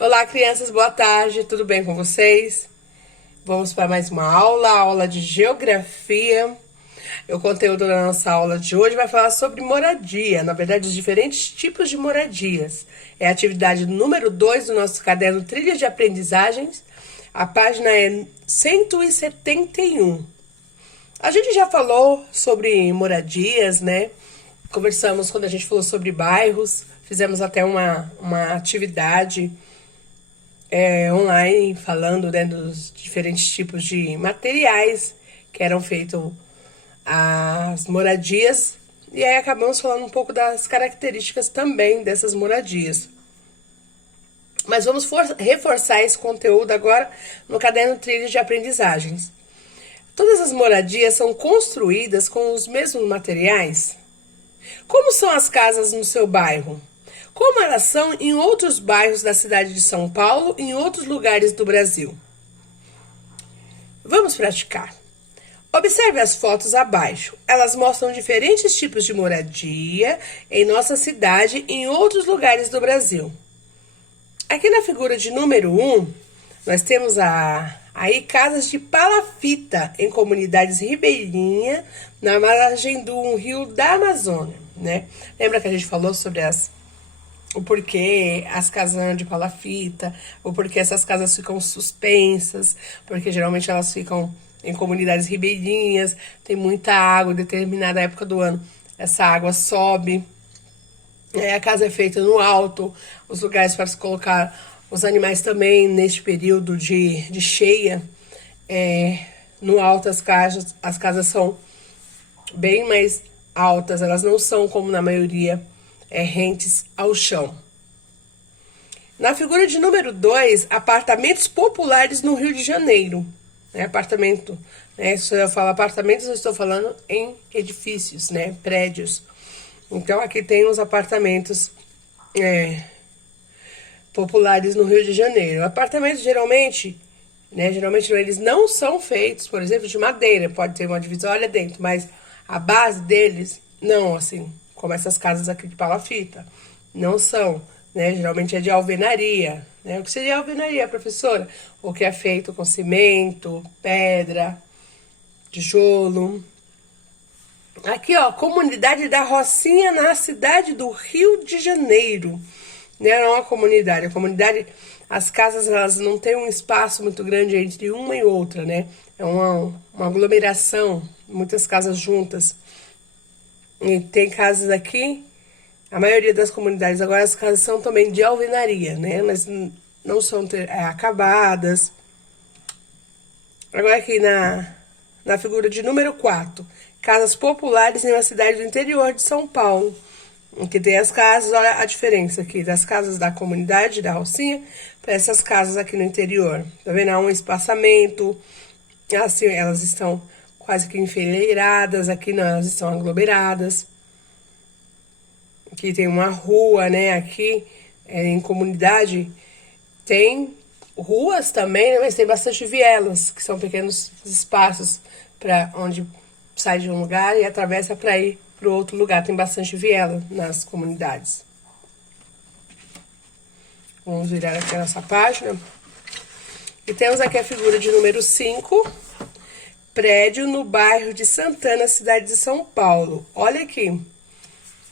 Olá, crianças, boa tarde, tudo bem com vocês? Vamos para mais uma aula de geografia. O conteúdo da nossa aula de hoje vai falar sobre moradia, na verdade, os diferentes tipos de moradias. É a atividade número 2 do nosso caderno Trilhas de Aprendizagens. A página é 171. A gente já falou sobre moradias, né? Conversamos quando a gente falou sobre bairros, fizemos até uma atividade online falando, né, dos diferentes tipos de materiais que eram feitos as moradias, e aí acabamos falando um pouco das características também dessas moradias. Mas vamos reforçar esse conteúdo agora no caderno Trilhas de Aprendizagens. Todas as moradias são construídas com os mesmos materiais? Como são as casas no seu bairro? Como elas são em outros bairros da cidade de São Paulo e em outros lugares do Brasil? Vamos praticar. Observe as fotos abaixo. Elas mostram diferentes tipos de moradia em nossa cidade e em outros lugares do Brasil. Aqui na figura de número 1, nós temos aí casas de palafita em comunidades ribeirinhas na margem do rio da Amazônia, né? Lembra que a gente falou sobre o porquê as casas eram de palafita, o porquê essas casas ficam suspensas, porque geralmente elas ficam em comunidades ribeirinhas, tem muita água em determinada época do ano, essa água sobe, a casa é feita no alto, os lugares para se colocar os animais também neste período de cheia, no alto as casas são bem mais altas, elas não são como na maioria rentes ao chão. Na figura de número 2, apartamentos populares no Rio de Janeiro. Apartamento, né? Se eu falo apartamentos, eu estou falando em edifícios, né? Prédios. Então, aqui tem os apartamentos populares no Rio de Janeiro. Apartamentos, geralmente eles não são feitos, por exemplo, de madeira. Pode ter uma divisória dentro, mas a base deles, não, assim, como essas casas aqui de palafita, não são, né? Geralmente é de alvenaria, né? O que seria alvenaria, professora? O que é feito com cimento, pedra, tijolo. Aqui, ó, comunidade da Rocinha na cidade do Rio de Janeiro. Não é uma comunidade, as casas, elas não têm um espaço muito grande entre uma e outra, né? É uma aglomeração, muitas casas juntas. E tem casas aqui, a maioria das comunidades agora, as casas são também de alvenaria, né? Mas não são acabadas. Agora aqui na figura de número 4, casas populares em uma cidade do interior de São Paulo. Aqui tem as casas, olha a diferença aqui das casas da comunidade, da Rocinha, para essas casas aqui no interior. Tá vendo? Há um espaçamento, assim, elas estão quase que enfileiradas, aqui não, elas estão aglomeradas. Aqui tem uma rua, né? Aqui em comunidade tem ruas também, né? Mas tem bastante vielas, que são pequenos espaços para onde sai de um lugar e atravessa para ir para o outro lugar. Tem bastante viela nas comunidades. Vamos virar aqui a nossa página. E temos aqui a figura de número 5. Prédio no bairro de Santana, cidade de São Paulo. Olha aqui.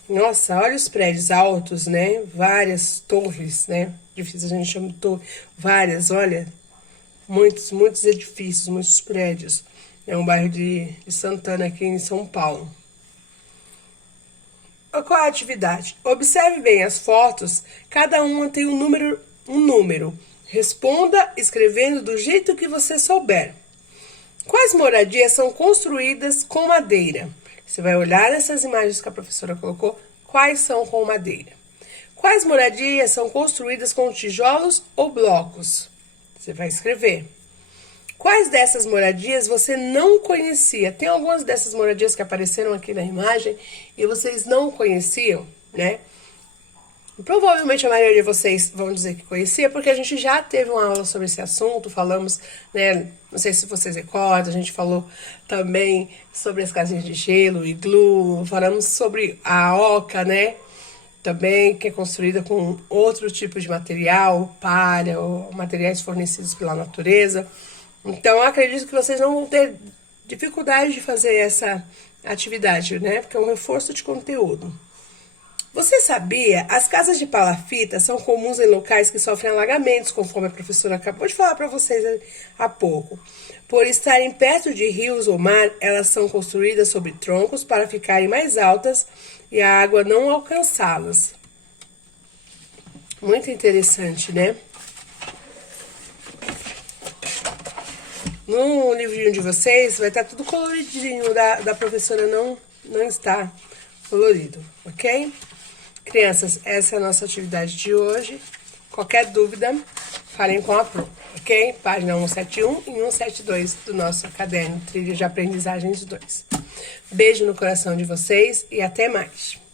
Nossa, olha os prédios altos, né? Várias torres, né? Difícil a gente chama de torre. Várias, olha. Muitos edifícios, muitos prédios. É um bairro de Santana aqui em São Paulo. Qual a atividade? Observe bem as fotos. Cada uma tem um número. Responda escrevendo do jeito que você souber. Quais moradias são construídas com madeira? Você vai olhar essas imagens que a professora colocou. Quais são com madeira? Quais moradias são construídas com tijolos ou blocos? Você vai escrever. Quais dessas moradias você não conhecia? Tem algumas dessas moradias que apareceram aqui na imagem e vocês não conheciam, né? Provavelmente a maioria de vocês vão dizer que conhecia, porque a gente já teve uma aula sobre esse assunto, falamos, né? Não sei se vocês recordam, a gente falou também sobre as casinhas de gelo, iglu, falamos sobre a oca, né? também, que é construída com outro tipo de material, palha ou materiais fornecidos pela natureza. Então, eu acredito que vocês não vão ter dificuldade de fazer essa atividade, né? Porque é um reforço de conteúdo. Você sabia? As casas de palafita são comuns em locais que sofrem alagamentos, conforme a professora acabou de falar para vocês há pouco. Por estarem perto de rios ou mar, elas são construídas sobre troncos para ficarem mais altas e a água não alcançá-las. Muito interessante, né? No livrinho de vocês vai estar tudo coloridinho, da professora não está colorido, ok? Crianças, essa é a nossa atividade de hoje. Qualquer dúvida, falem com a Pro, ok? Página 171 e 172 do nosso caderno Trilha de Aprendizagens 2. Beijo no coração de vocês e até mais!